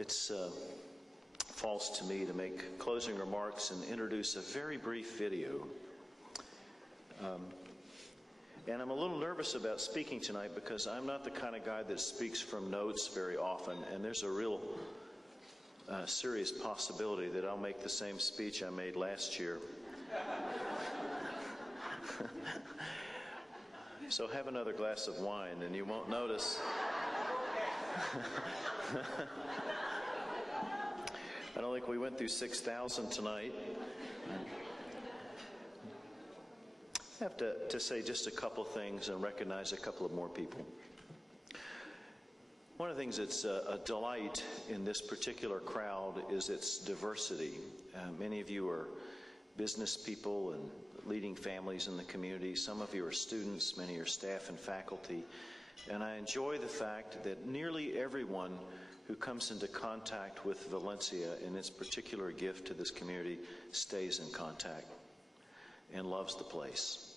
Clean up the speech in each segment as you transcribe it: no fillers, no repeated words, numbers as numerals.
It's false to me to make closing remarks and introduce a very brief video. And I'm a little nervous about speaking tonight because I'm not the kind of guy that speaks from notes very often, and there's a real serious possibility that I'll make the same speech I made last year. So have another glass of wine and you won't notice. I don't think we went through 6,000 tonight. I have to say just a couple of things and recognize a couple of more people. One of the things that's a delight in this particular crowd is its diversity. Many of you are business people and leading families in the community. Some of you are students, many are staff and faculty. And I enjoy the fact that nearly everyone who comes into contact with Valencia and its particular gift to this community stays in contact and loves the place.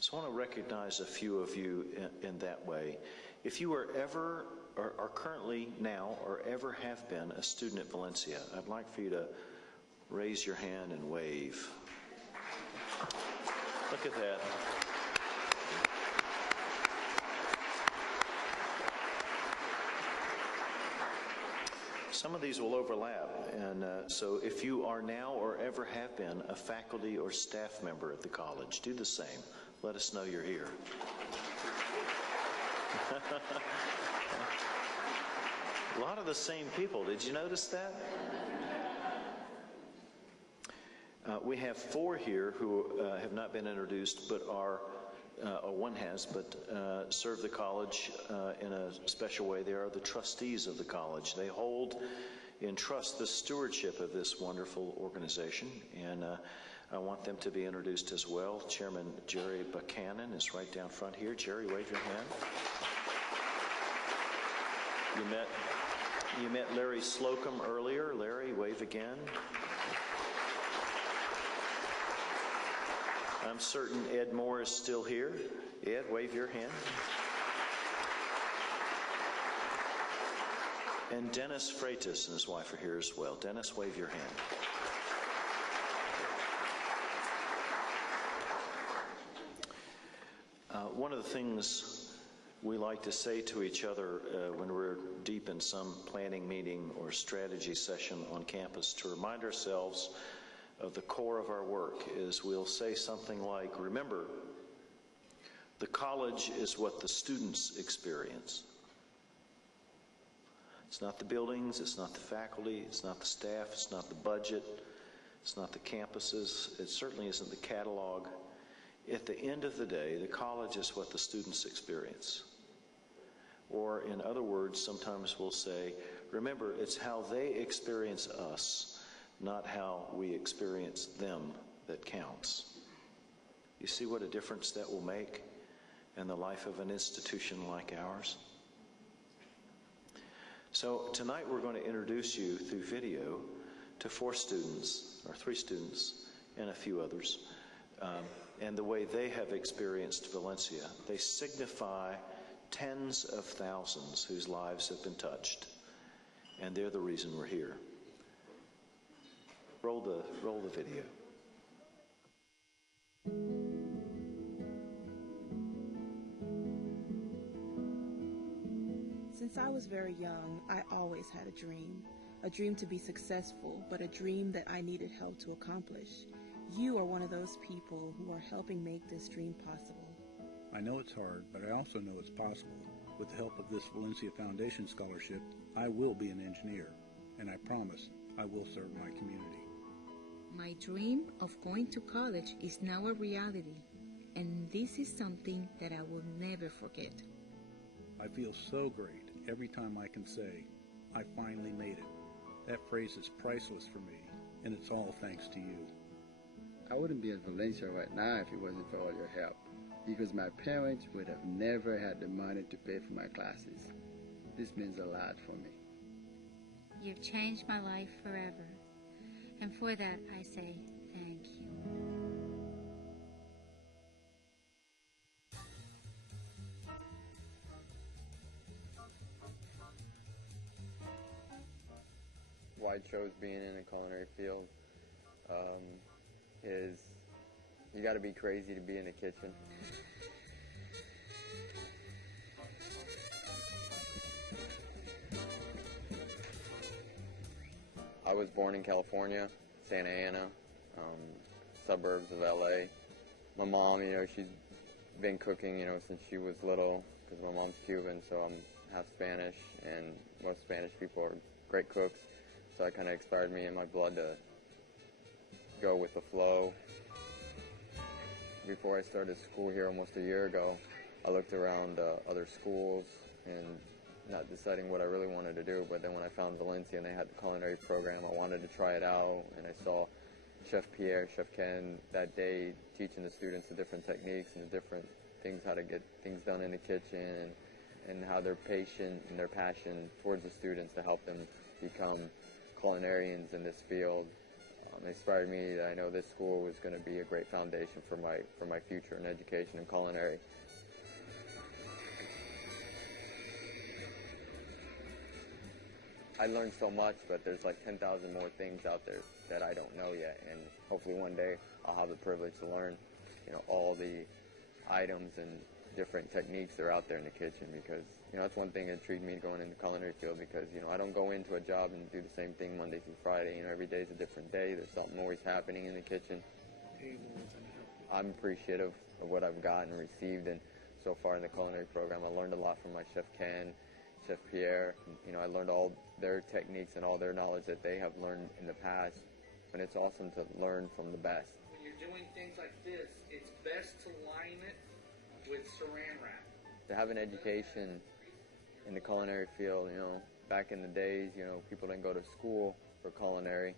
So I want to recognize a few of you in that way. If you are ever, or are currently now, or ever have been a student at Valencia, I'd like for you to raise your hand and wave. Look at that. Some of these will overlap, and so if you are now or ever have been a faculty or staff member at the college, do the same. Let us know you're here. A lot of the same people. Did you notice that? We have 4 here who have not been introduced, but are, or one has, but serve the college in a special way. They are the trustees of the college. They hold in trust the stewardship of this wonderful organization, and I want them to be introduced as well. Chairman Jerry Buchanan is right down front here. Jerry, wave your hand. You met Larry Slocum earlier. Larry, wave again. I'm certain Ed Moore is still here. Ed, wave your hand. And Dennis Freitas and his wife are here as well. Dennis, wave your hand. One of the things we like to say to each other when we're deep in some planning meeting or strategy session on campus to remind ourselves of the core of our work is we'll say something like, remember, the college is what the students experience. It's not the buildings, it's not the faculty, it's not the staff, it's not the budget, it's not the campuses, it certainly isn't the catalog. At the end of the day, the college is what the students experience. Or in other words, sometimes we'll say, remember, it's how they experience us, not how we experience them, that counts. You see what a difference that will make in the life of an institution like ours? So tonight we're going to introduce you through video to 4 students, or 3 students, and a few others, and the way they have experienced Valencia. They signify tens of thousands whose lives have been touched, and they're the reason we're here. Roll the video. Since I was very young, I always had a dream to be successful, but a dream that I needed help to accomplish. You are one of those people who are helping make this dream possible. I know it's hard, but I also know it's possible. With the help of this Valencia Foundation scholarship, I will be an engineer, and I promise I will serve my community. My dream of going to college is now a reality, and this is something that I will never forget. I feel so great every time I can say, I finally made it. That phrase is priceless for me, and it's all thanks to you. I wouldn't be in Valencia right now if it wasn't for all your help, because my parents would have never had the money to pay for my classes. This means a lot for me. You've changed my life forever, and for that I say thank you. why I chose being in a culinary field is you got to be crazy to be in the kitchen. I was born in California, Santa Ana, suburbs of LA. My mom, she's been cooking, since she was little, because my mom's Cuban, so I'm half Spanish, and most Spanish people are great cooks. So it kind of inspired me in my blood to go with the flow. Before I started school here almost a year ago, I looked around other schools and not deciding what I really wanted to do, but then when I found Valencia and they had the culinary program, I wanted to try it out, and I saw Chef Pierre, Chef Ken that day teaching the students the different techniques and the different things, how to get things done in the kitchen, and how they're patient and their passion towards the students to help them become culinarians in this field. Inspired me that I know this school was going to be a great foundation for my future in education and culinary. I learned so much, but there's like 10,000 more things out there that I don't know yet, and hopefully one day I'll have the privilege to learn, all the items and different techniques that are out there in the kitchen, because, that's one thing that intrigued me going into the culinary field, because, I don't go into a job and do the same thing Monday through Friday. Every day is a different day. There's something always happening in the kitchen. I'm appreciative of what I've gotten and received, and so far in the culinary program, I learned a lot from my Chef Ken, Chef Pierre. I learned all their techniques and all their knowledge that they have learned in the past, and it's awesome to learn from the best. When you're doing things like this, it's best to line it with saran wrap. To have an education in the culinary field, back in the days, people didn't go to school for culinary.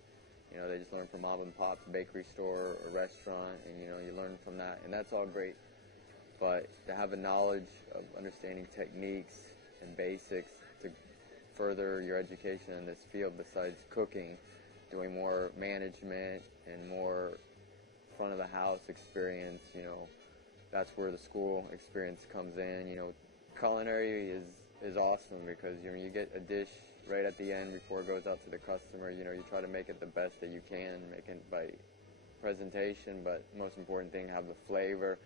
They just learned from mom and pop's bakery store or restaurant, and you learn from that, and that's all great. But to have a knowledge of understanding techniques and basics to further your education in this field, besides cooking, doing more management and more front of the house experience, that's where the school experience comes in. Culinary is awesome because you get a dish right at the end before it goes out to the customer. You try to make it the best that you can, make it by presentation, but most important thing, have the flavor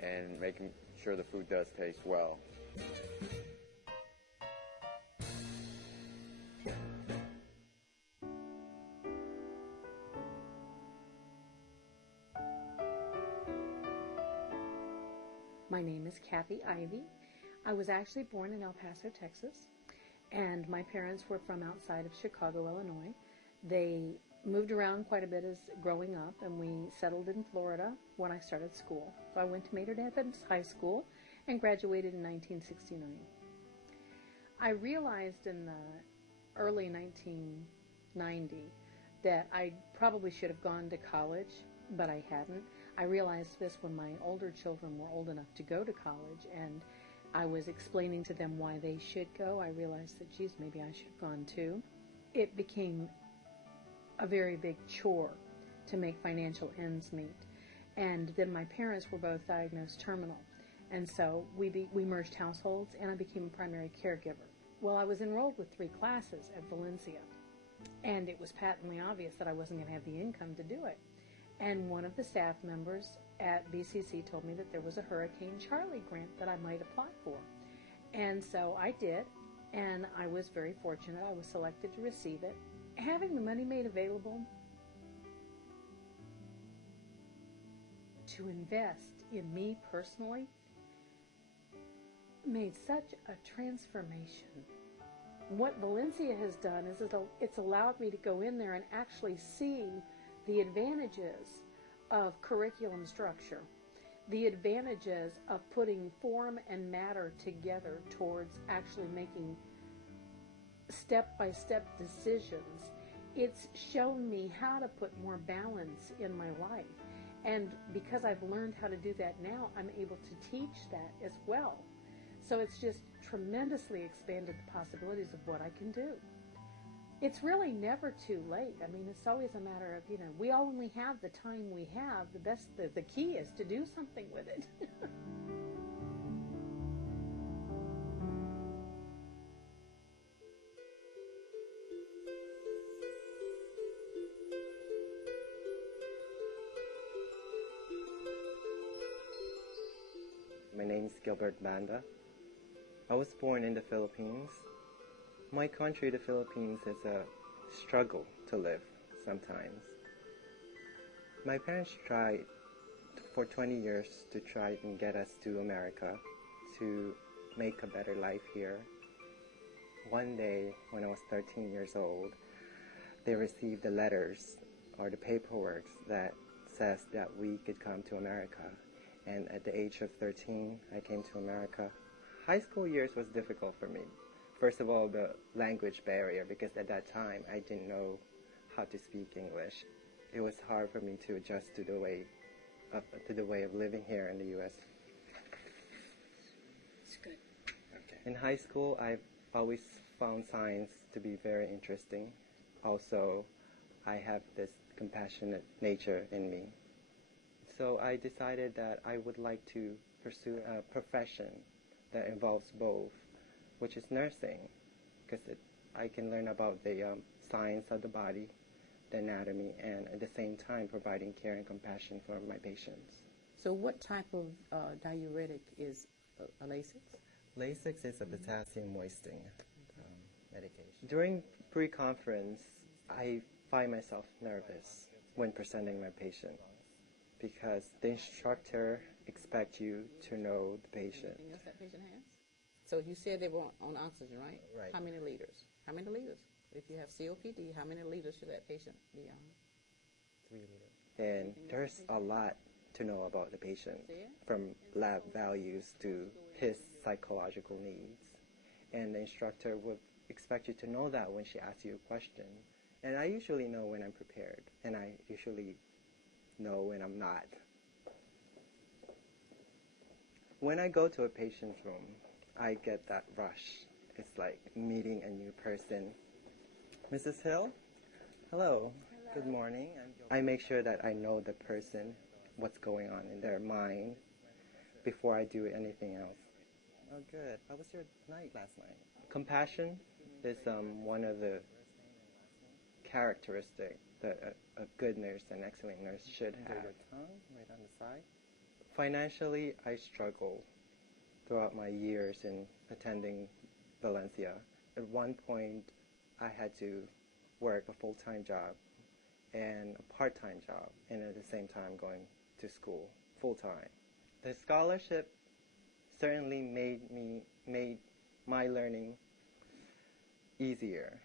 and making sure the food does taste well. My name is Kathy Ivy. I was actually born in El Paso, Texas, and my parents were from outside of Chicago, Illinois. They moved around quite a bit as growing up, and we settled in Florida when I started school. So I went to Maynard Evans High School and graduated in 1969. I realized in the early 1990 that I probably should have gone to college, but I hadn't. I realized this when my older children were old enough to go to college, and I was explaining to them why they should go. I realized that, geez, maybe I should have gone too. It became a very big chore to make financial ends meet. And then my parents were both diagnosed terminal. And so we merged households, and I became a primary caregiver. Well, I was enrolled with 3 classes at Valencia, and it was patently obvious that I wasn't going to have the income to do it. And one of the staff members at BCC told me that there was a Hurricane Charlie grant that I might apply for. And so I did, and I was very fortunate. I was selected to receive it. Having the money made available to invest in me personally made such a transformation. What Valencia has done is it's allowed me to go in there and actually see the advantages of curriculum structure, the advantages of putting form and matter together towards actually making step-by-step decisions. It's shown me how to put more balance in my life. And because I've learned how to do that now, I'm able to teach that as well. So it's just tremendously expanded the possibilities of what I can do. It's really never too late. I mean, it's always a matter of, we only have the time we have. The key is to do something with it. is Gilbert Banda. I was born in the Philippines. My country, the Philippines, is a struggle to live sometimes. My parents tried for 20 years to try and get us to America to make a better life here. One day, when I was 13 years old, they received the letters or the paperwork that says that we could come to America. And at the age of 13, I came to America. High school years was difficult for me. First of all, the language barrier, because at that time I didn't know how to speak English. It was hard for me to adjust to the way of living here in the U.S. It's good. Okay. In high school, I've always found science to be very interesting. Also, I have this compassionate nature in me. So I decided that I would like to pursue a profession that involves both, which is nursing, because I can learn about the science of the body, the anatomy, and at the same time providing care and compassion for my patients. So what type of diuretic is a Lasix? Lasix is a potassium wasting medication. During pre-conference, I find myself nervous when presenting my patient because the instructor expects you to know the patient. Anything else that patient has? So you said they were on oxygen, right? Right. How many liters? How many liters? If you have COPD, how many liters should that patient be on? 3 liters. And there's a lot to know about the patient, from lab values to his psychological needs. And the instructor would expect you to know that when she asks you a question. And I usually know when I'm prepared, and I usually know when I'm not. When I go to a patient's room, I get that rush. It's like meeting a new person. Mrs. Hill? Hello. Good morning. I make sure that I know the person, what's going on in their mind, before I do anything else. Oh, good. How was your night last night? Compassion is one of the characteristics that a good nurse, an excellent nurse should have. Your tongue right on the side. Financially, I struggled throughout my years in attending Valencia. At one point, I had to work a full-time job and a part-time job, and at the same time going to school full-time. The scholarship certainly made my learning easier.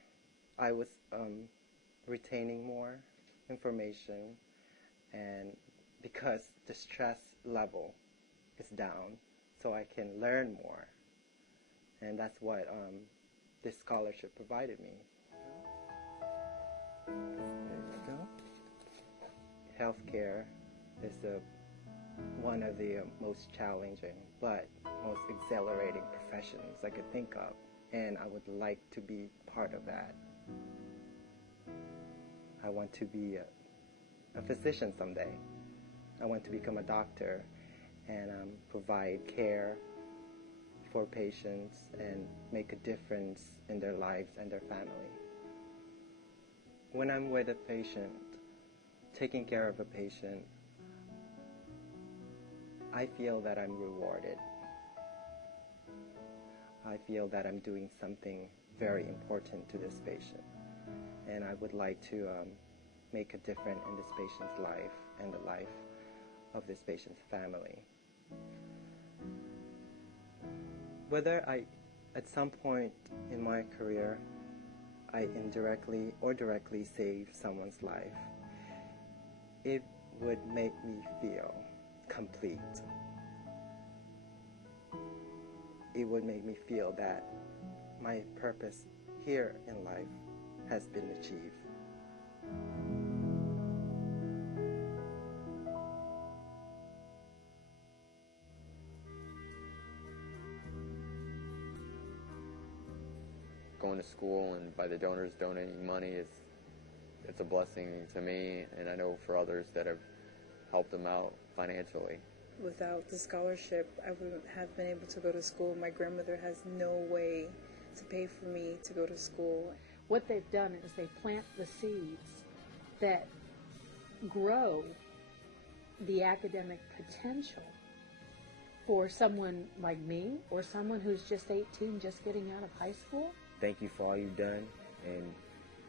I was retaining more information, and because the stress level is down, so I can learn more, and that's what this scholarship provided me. There you go. Healthcare is one of the most challenging but most exhilarating professions I could think of, and I would like to be part of that. I want to be a physician someday. I want to become a doctor and provide care for patients and make a difference in their lives and their family. When I'm with a patient, taking care of a patient, I feel that I'm rewarded. I feel that I'm doing something very important to this patient. And I would like to make a difference in this patient's life and the life of this patient's family. Whether at some point in my career, I indirectly or directly save someone's life, it would make me feel complete. It would make me feel that my purpose here in life has been achieved. Going to school and by the donors donating money it's a blessing to me, and I know for others that have helped them out financially. Without the scholarship, I wouldn't have been able to go to school. My grandmother has no way to pay for me to go to school. What they've done is they plant the seeds that grow the academic potential for someone like me or someone who's just 18, just getting out of high school. Thank you for all you've done and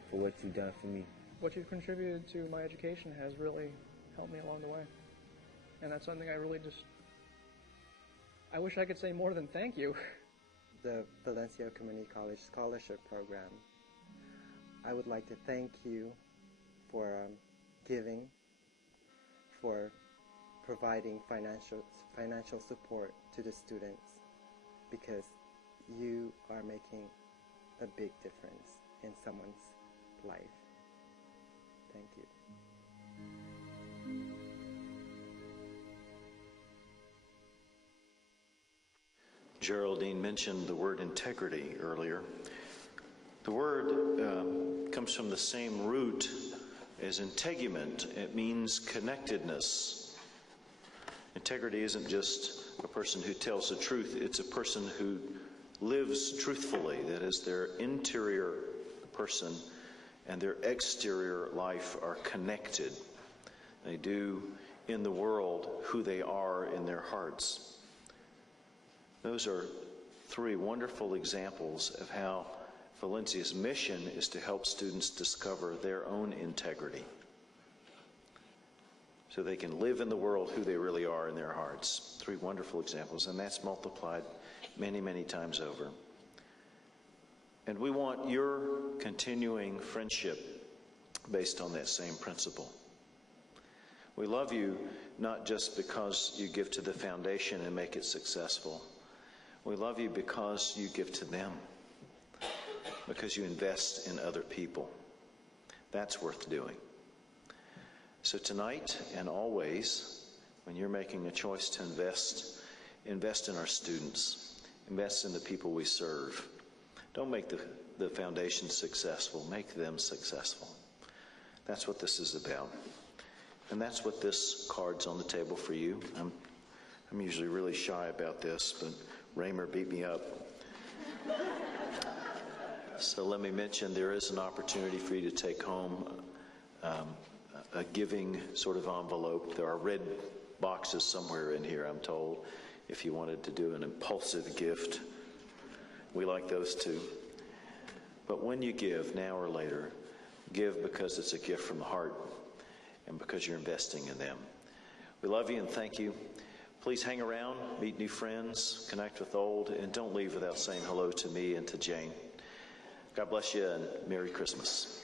for what you've done for me. What you've contributed to my education has really helped me along the way. And that's something I wish I could say more than thank you. The Valencia Community College Scholarship Program. I would like to thank you for giving, for providing financial support to the students, because you are making a big difference in someone's life. Thank you. Geraldine mentioned the word integrity earlier. The word comes from the same root as integument. It means connectedness. Integrity isn't just a person who tells the truth, it's a person who lives truthfully. That is, their interior person and their exterior life are connected. They do in the world who they are in their hearts. Those are three wonderful examples of how Valencia's mission is to help students discover their own integrity so they can live in the world who they really are in their hearts. Three wonderful examples, and that's multiplied many, many times over. And we want your continuing friendship based on that same principle. We love you not just because you give to the foundation and make it successful. We love you because you give to them, because you invest in other people. That's worth doing. So tonight and always, when you're making a choice to invest in our students, invest in the people we serve. Don't make the foundation successful, make them successful. That's what this is about. And that's what this card's on the table for you. I'm usually really shy about this, but Raymer beat me up. So let me mention there is an opportunity for you to take home a giving sort of envelope. There are red boxes somewhere in here, I'm told, if you wanted to do an impulsive gift. We like those too. But when you give, now or later, give because it's a gift from the heart and because you're investing in them. We love you and thank you. Please hang around, meet new friends, connect with old, and don't leave without saying hello to me and to Jane. God bless you and Merry Christmas.